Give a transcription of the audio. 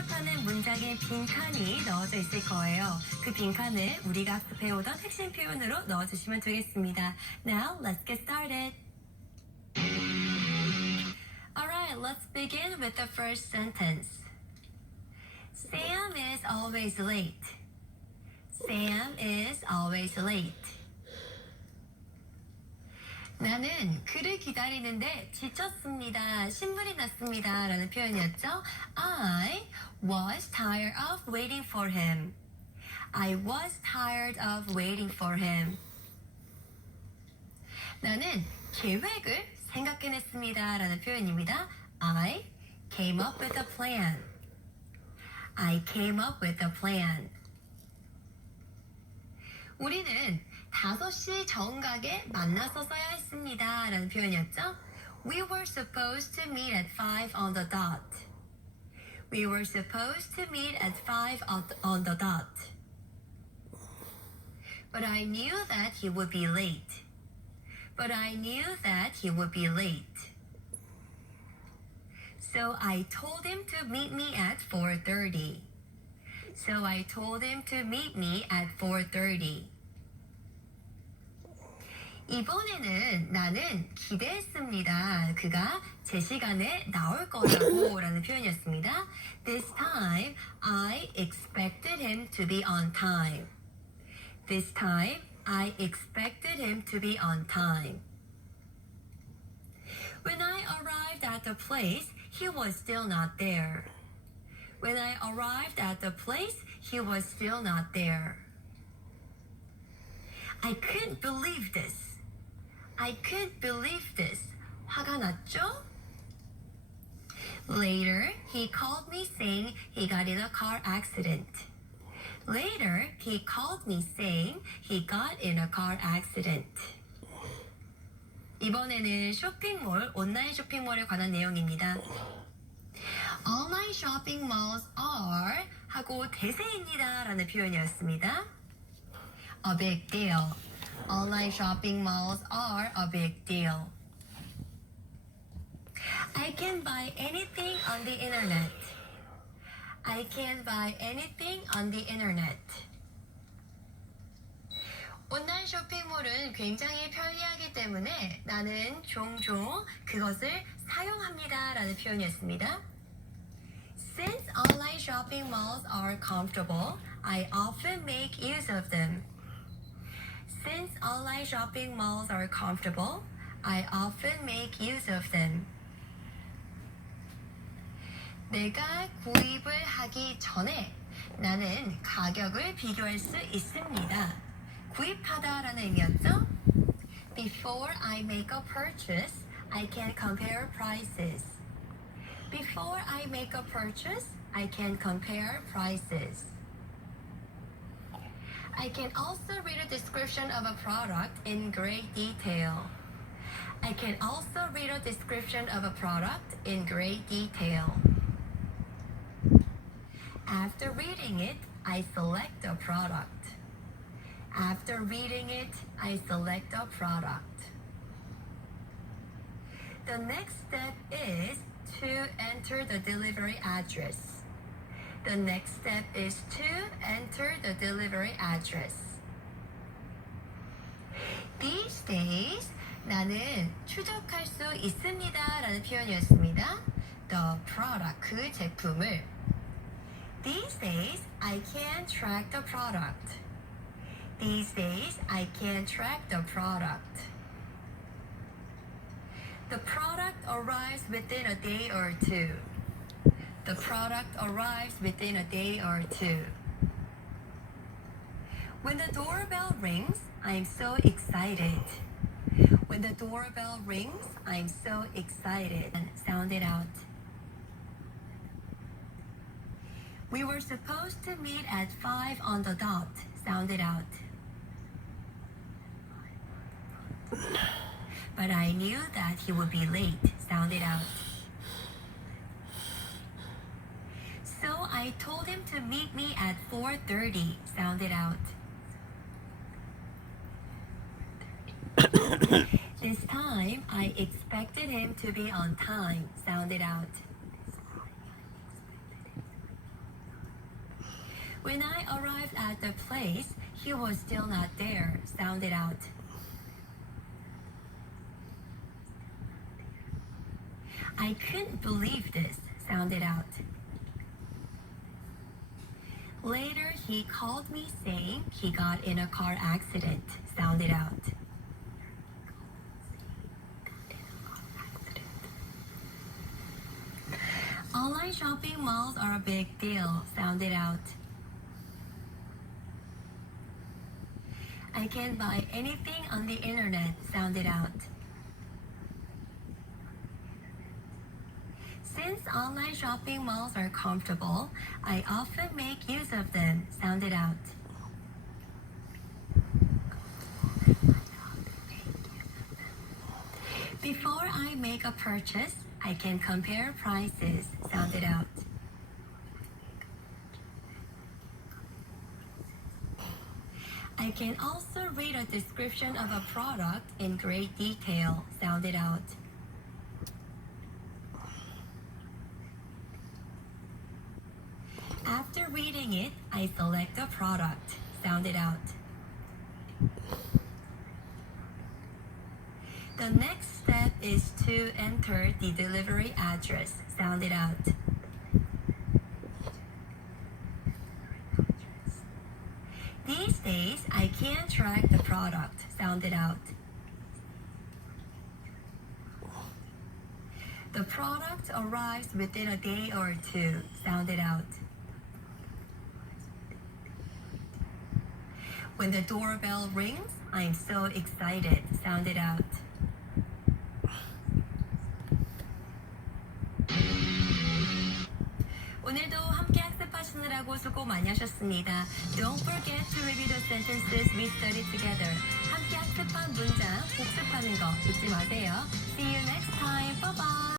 학습하는 문장에 빈칸이 넣어져 있을 거예요. 그 빈칸을 우리가 학습해오던 핵심 표현으로 넣어주시면 되겠습니다. Now, let's get started. Alright, let's begin with the first sentence. Sam is always late. Sam is always late. 나는 그를 기다리는데 지쳤습니다. 신물이 났습니다. 라는 표현이었죠. I was tired of waiting for him. I was tired of waiting for him. 나는 계획을 생각해냈습니다. 라는 표현입니다. I came up with a plan. I came up with a plan. 우리는 5시 정각에 만나서 써야 했습니다. 라는 표현이었죠. We were supposed to meet at 5 on the dot. We were supposed to meet at 5 on the dot. But I knew that he would be late. But I knew that he would be late. So I told him to meet me at 4:30. So I told him to meet me at 4:30. 이번에는 나는 기대했습니다. 그가 제 시간에 나올 거라고 라는 표현이었습니다. This time, I expected him to be on time. This time, I expected him to be on time. When I arrived at the place, he was still not there. When I arrived at the place, he was still not there. I couldn't believe this. I couldn't believe this. 화가 났죠? Later, he called me saying he got in a car accident. Later, he called me saying he got in a car accident. 이번에는 쇼핑몰, 온라인 쇼핑몰에 관한 내용입니다. Online shopping malls are 하고 대세입니다 라는 표현이었습니다. A big deal. Online shopping malls are a big deal. I can buy anything on the internet. I can buy anything on the internet. 온라인 쇼핑몰은 굉장히 편리하기 때문에 나는 종종 그것을 사용합니다 라는 표현이었습니다. Since online shopping malls are comfortable, I often make use of them. Since online shopping malls are comfortable, I often make use of them. 내가 구입을 하기 전에 나는 가격을 비교할 수 있습니다. 구입하다라는 의미였죠? Before I make a purchase, I can compare prices. Before I make a purchase, I can compare prices. I can also read a description of a product in great detail. I can also read a description of a product in great detail. After reading it, I select a product. After reading it, I select a product. The next step is to enter the delivery address. The next step is to enter the delivery address. These days, 나는 추적할 수 있습니다 라는 표현이었습니다. The product, 그 제품을. These days, I can track the product. These days, I can track the product. The product arrives within a day or two. The product arrives within a day or two. When the doorbell rings, I'm so excited. When the doorbell rings, I'm so excited. And sound it out. We were supposed to meet at 5 on the dot. Sound it out. But I knew that he would be late. Sound it out. So I told him to meet me at 4:30. Sound it out. This time, I expected him to be on time. Sound it out. When I arrived at the place, he was still not there. Sound it out. I couldn't believe this. Sound it out. Later, he called me saying he got in a car accident. Sound it out. Online shopping malls are a big deal. Sound it out. I can buy anything on the internet. Sound it out. Since online shopping malls are comfortable, I often make use of them. Sound it out. Before I make a purchase, I can compare prices. Sound it out. I can also read a description of a product in great detail. Sound it out. After reading it, I select the product. Sound it out. The next step is to enter the delivery address. Sound it out. These days, I can track the product. Sound it out. The product arrives within a day or two. Sound it out. When the doorbell rings, I'm so excited. Sound it out. 오늘도 함께 학습하시느라고 수고 많이 하셨습니다. Don't forget to review the sentences we studied together. 함께 학습한 문장 복습하는 거 잊지 마세요. See you next time. Bye bye.